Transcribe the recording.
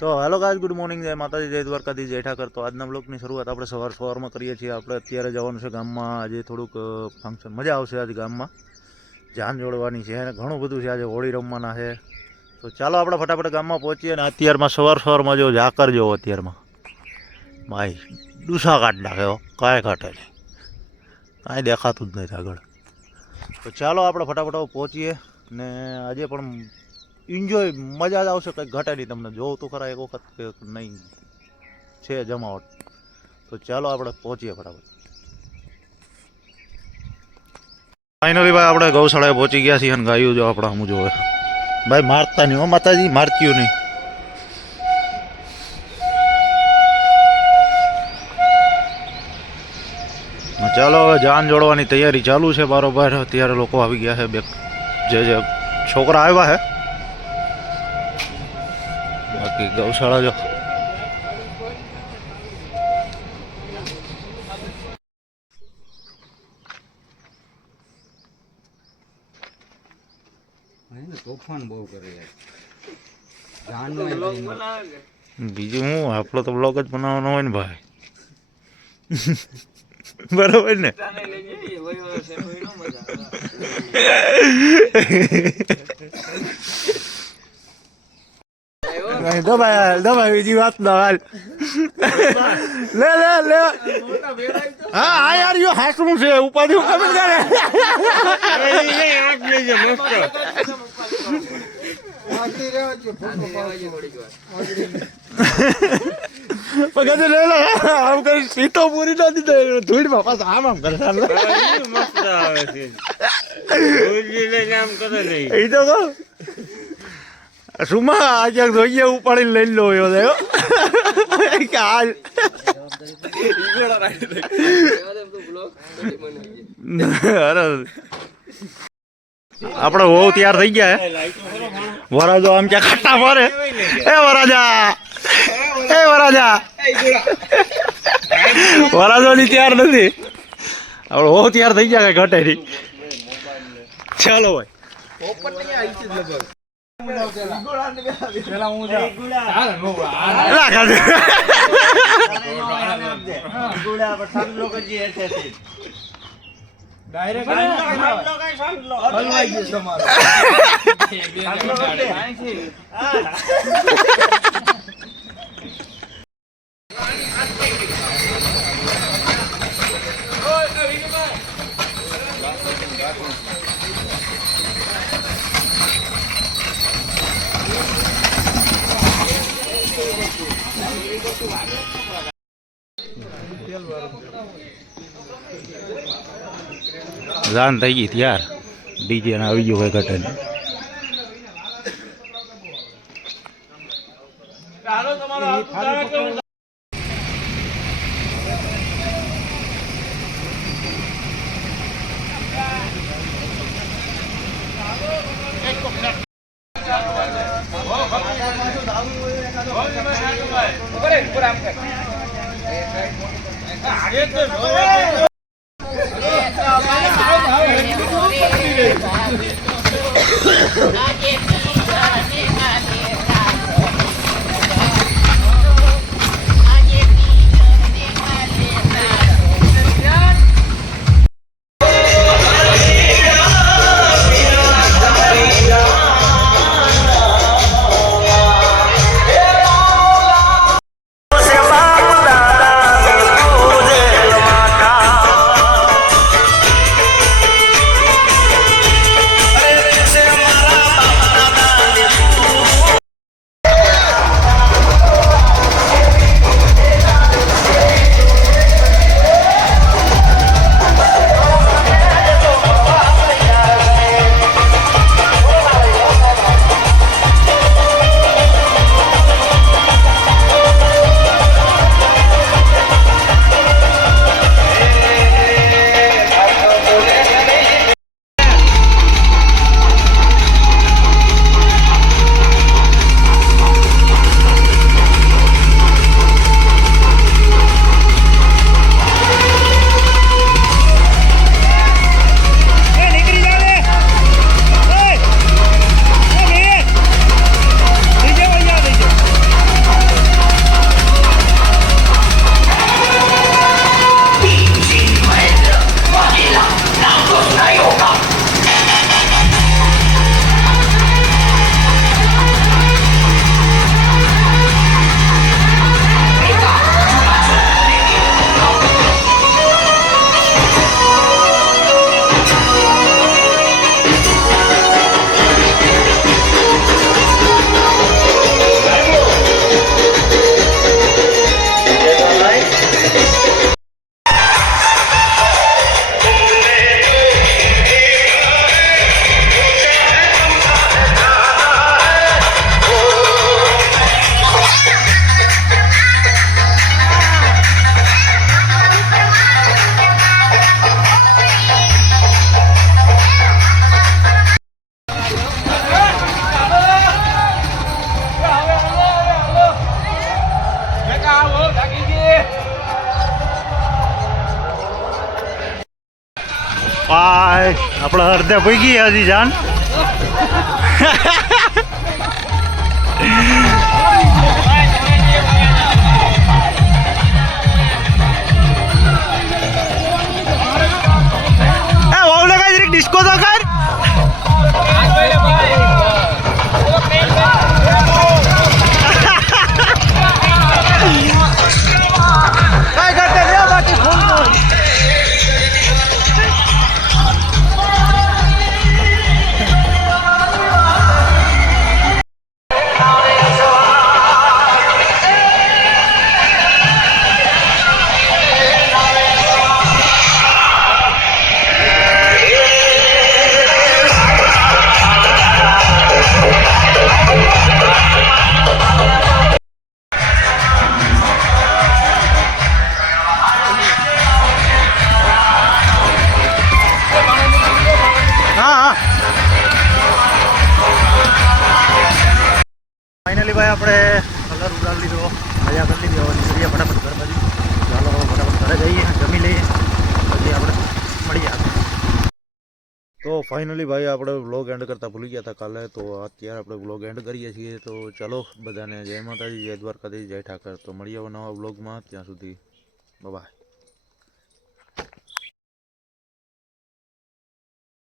તો hello guys, good morning, જય માતાજી, જય દ્વારકાધીશ, જય ઠાકર। તો આજના બ્લોગની શરૂઆત આપણે સવારમાં કરીએ છીએ। આપણે અત્યારે જવાનું છે ગામમાં। આજે થોડુંક ફંક્શન, મજા આવશે આજે ગામમાં, જાન જોડવાની છે અને ઘણું બધું છે। આજે હોળી રમવાના છે। તો ચાલો આપણે ફટાફટ ગામમાં પહોંચીએ। અને અત્યારમાં સવારમાં જો ઝાકર જોવો, અત્યારમાં ભાઈ ડૂસા કાઢ નાખ્યો, કાંઈ કાઢે નહીં, કાંઈ દેખાતું જ નથી આગળ। તો ચાલો આપણે ફટાફટ પહોંચીએ ને આજે પણ એન્જોય, મજા જ આવશે, કંઈક ઘટે નહીં। તમને જોવું તો ખરા એક વખત કે નહીં છે જમાવટ। તો ચાલો આપણે પહોંચીએ ફટાફટ। ફાઇનલી ભાઈ આપણે ગૌશાળાએ પહોંચી ગયા છીએ અને ગાયું જો આપણે હું જોવે ભાઈ મારતા નહીં, હો માતાજી, મારત્યું નહીં। ચાલો હવે જાન જોડવાની તૈયારી ચાલુ છે બારોબાર। અત્યારે લોકો આવી ગયા છે, બે જે છોકરા આવ્યા છે, બાકી ગૌશાળા જો તોફાન બહુ કરે બીજું હું, આપણો તો બ્લોગ જ બનાવવાનો હોય ને ભાઈ, બરોબર ને? દબાઈ બીજી વાત ના હાલ, લે લે લે, હા હા યાર, યો હાસવું છે ઉપાધિ કમેન્ટ કરે। પગડ લે લે, આમ કરી સીતો પૂરી ના દીધો, ધૂળ માં પાછા આમ આમ કરે, મસ્ત આવે છે, આમ કરે નહીં એ તો કહો સુમા આજે જોઈએ ઉપાડીને લઈ લો એવો કે હાલ આપણે બહુ તૈયાર થઈ ગયા હે। વરાજો આમ ક્યાં ખાટા મારે, એ વરાજા, એ વરાજા, વરાજો ની તૈયાર નથી, આપણે બહુ તૈયાર થઈ ગયા કઈ ઘટે નહીં। ચાલો ભાઈ, જાન થઈ ગઈ યાર, ડીજે ને આવી ગયો કઈ ઘટે નહીં। આપણે અડધે પૈકી હજી જાન ડિસ્કો તો કર ફાઇનલી ભાઈ આપણે કલર ઉડાવી લીધો મજા કરી લીધી હવે નીકળીએ ફટાફટ ઘર બાજુ ચાલો ફટાફટ ઘરે જઈએ જમી લઈએ પછી આપણે મળીએ તો ફાઇનલી ભાઈ આપણે વ્લોગ એન્ડ કરતાં ભૂલી ગયા હતા કાલે તો અત્યારે આપણે વ્લોગ એન્ડ કરીએ છીએ તો ચલો બધાને જય માતાજી જય દ્વારકાધીશ જય ઠાકર તો મળીએ નવા વ્લોગમાં ત્યાં સુધી બાય.